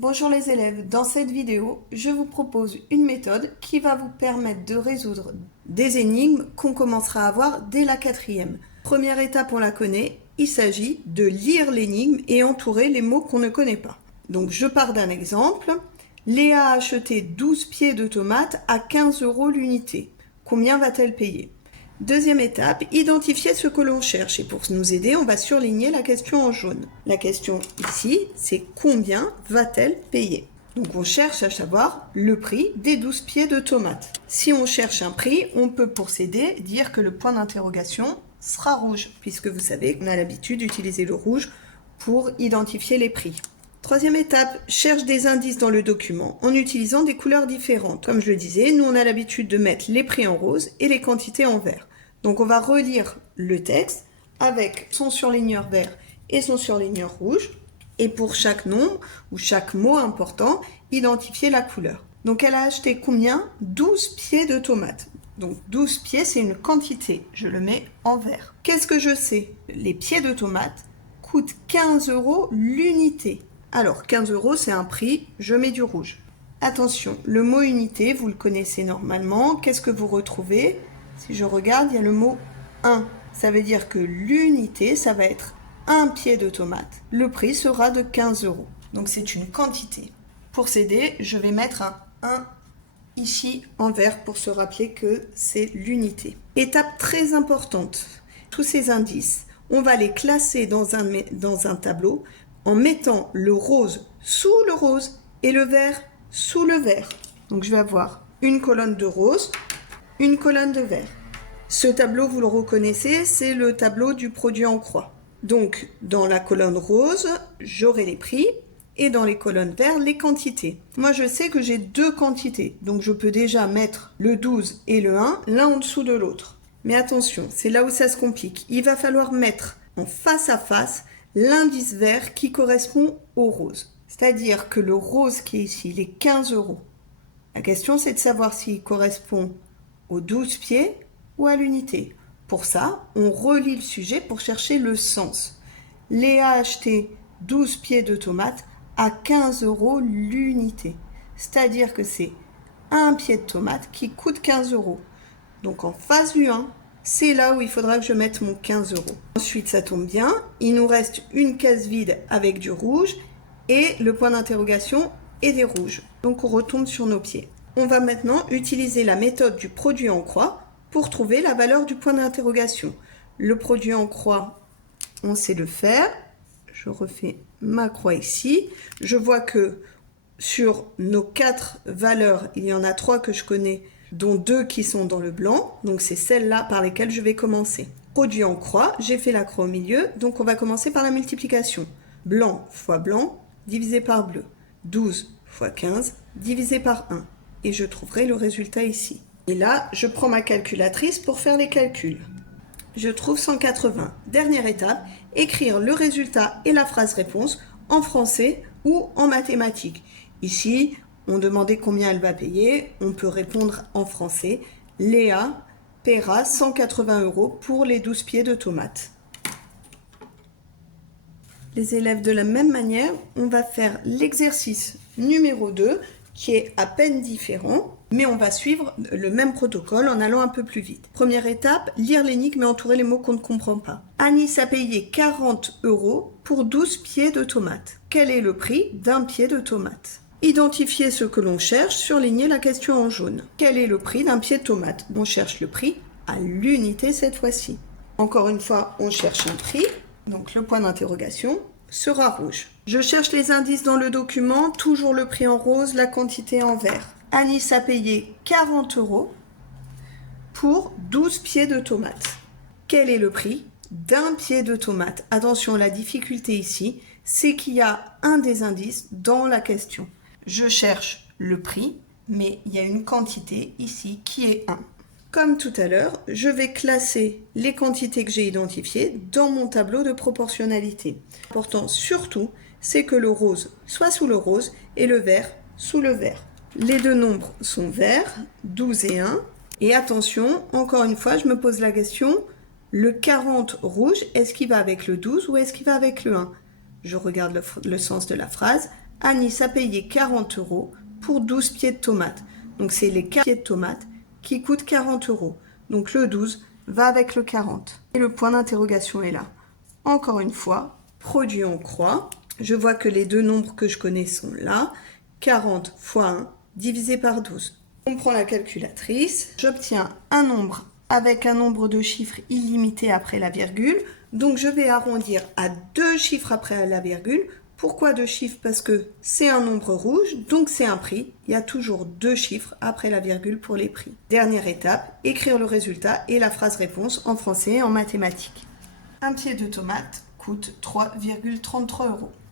Bonjour les élèves, dans cette vidéo, je vous propose une méthode qui va vous permettre de résoudre des énigmes qu'on commencera à voir dès la 4e. Première étape, on la connaît, il s'agit de lire l'énigme et entourer les mots qu'on ne connaît pas. Donc je pars d'un exemple. Léa a acheté 12 pieds de tomates à 15 € l'unité. Combien va-t-elle payer ? Deuxième étape, identifier ce que l'on cherche. Et pour nous aider, on va surligner la question en jaune. La question ici, c'est combien va-t-elle payer ? Donc on cherche à savoir le prix des 12 pieds de tomates. Si on cherche un prix, on peut pour s'aider dire que le point d'interrogation sera rouge, puisque vous savez qu'on a l'habitude d'utiliser le rouge pour identifier les prix. Troisième étape, cherche des indices dans le document en utilisant des couleurs différentes. Comme je le disais, nous on a l'habitude de mettre les prix en rose et les quantités en vert. Donc on va relire le texte avec son surligneur vert et son surligneur rouge. Et pour chaque nombre ou chaque mot important, identifier la couleur. Donc elle a acheté combien ? 12 pieds de tomates. Donc 12 pieds, c'est une quantité. Je le mets en vert. Qu'est-ce que je sais ? Les pieds de tomates coûtent 15 € l'unité. Alors 15 €, c'est un prix, je mets du rouge. Attention, le mot unité, vous le connaissez normalement. Qu'est-ce que vous retrouvez ? Si je regarde, il y a le mot 1. Ça veut dire que l'unité, ça va être un pied de tomate. Le prix sera de 15 €. Donc c'est une quantité. Pour s'aider, je vais mettre un 1 ici en vert pour se rappeler que c'est l'unité. Étape très importante. Tous ces indices, on va les classer dans un tableau en mettant le rose sous le rose et le vert sous le vert. Donc je vais avoir une colonne de rose, une colonne de vert. Ce tableau, vous le reconnaissez, c'est le tableau du produit en croix. Donc, dans la colonne rose, j'aurai les prix et dans les colonnes vertes, les quantités. Moi, je sais que j'ai deux quantités, donc je peux déjà mettre le 12 et le 1, l'un en dessous de l'autre. Mais attention, c'est là où ça se complique. Il va falloir mettre en face à face l'indice vert qui correspond au rose. C'est-à-dire que le rose qui est ici, il est 15 €. La question, c'est de savoir s'il correspond aux 12 pieds ou à l'unité. Pour ça, on relit le sujet pour chercher le sens. Léa a acheté 12 pieds de tomates à 15 € l'unité. C'est-à-dire que c'est un pied de tomate qui coûte 15 €. Donc en face du 1, c'est là où il faudra que je mette mon 15 €. Ensuite, ça tombe bien, il nous reste une case vide avec du rouge et le point d'interrogation est des rouges. Donc on retombe sur nos pieds. On va maintenant utiliser la méthode du produit en croix pour trouver la valeur du point d'interrogation. Le produit en croix, on sait le faire. Je refais ma croix ici. Je vois que sur nos 4 valeurs, il y en a 3 que je connais, dont 2 qui sont dans le blanc. Donc c'est celles-là par lesquelles je vais commencer. Produit en croix, j'ai fait la croix au milieu, donc on va commencer par la multiplication. Blanc fois blanc, divisé par bleu. 12 fois 15, divisé par 1. Et je trouverai le résultat ici. Et là, je prends ma calculatrice pour faire les calculs. Je trouve 180. Dernière étape, écrire le résultat et la phrase réponse en français ou en mathématiques. Ici, on demandait combien elle va payer. On peut répondre en français. Léa paiera 180 € pour les 12 pieds de tomates. Les élèves, de la même manière, on va faire l'exercice numéro 2 qui est à peine différent, mais on va suivre le même protocole en allant un peu plus vite. Première étape, lire l'énigme et entourer les mots qu'on ne comprend pas. Anis a payé 40 € pour 12 pieds de tomates. Quel est le prix d'un pied de tomate ? Identifier ce que l'on cherche, surligner la question en jaune. Quel est le prix d'un pied de tomate ? On cherche le prix à l'unité cette fois-ci. Encore une fois, on cherche un prix, donc le point d'interrogation sera rouge. Je cherche les indices dans le document, toujours le prix en rose, la quantité en vert. Anis a payé 40 € pour 12 pieds de tomates. Quel est le prix d'un pied de tomate ? Attention, la difficulté ici, c'est qu'il y a un des indices dans la question. Je cherche le prix, mais il y a une quantité ici qui est 1. Comme tout à l'heure, je vais classer les quantités que j'ai identifiées dans mon tableau de proportionnalité. L'important surtout, c'est que le rose soit sous le rose et le vert sous le vert. Les deux nombres sont verts, 12 et 1. Et attention, encore une fois, je me pose la question, le 40 rouge, est-ce qu'il va avec le 12 ou est-ce qu'il va avec le 1 ? Je regarde le sens de la phrase. Anis a payé 40 € pour 12 pieds de tomates. Donc c'est les 4 pieds de tomates qui coûtent 40 €. Donc le 12 va avec le 40. Et le point d'interrogation est là. Encore une fois, produit en croix. Je vois que les deux nombres que je connais sont là. 40 fois 1 divisé par 12. On prend la calculatrice. J'obtiens un nombre avec un nombre de chiffres illimité après la virgule. Donc je vais arrondir à 2 chiffres après la virgule. Pourquoi 2 chiffres? Parce que c'est un nombre rouge, donc c'est un prix. Il y a toujours 2 chiffres après la virgule pour les prix. Dernière étape, écrire le résultat et la phrase réponse en français et en mathématiques. Un pied de tomate coûte 3,33 €.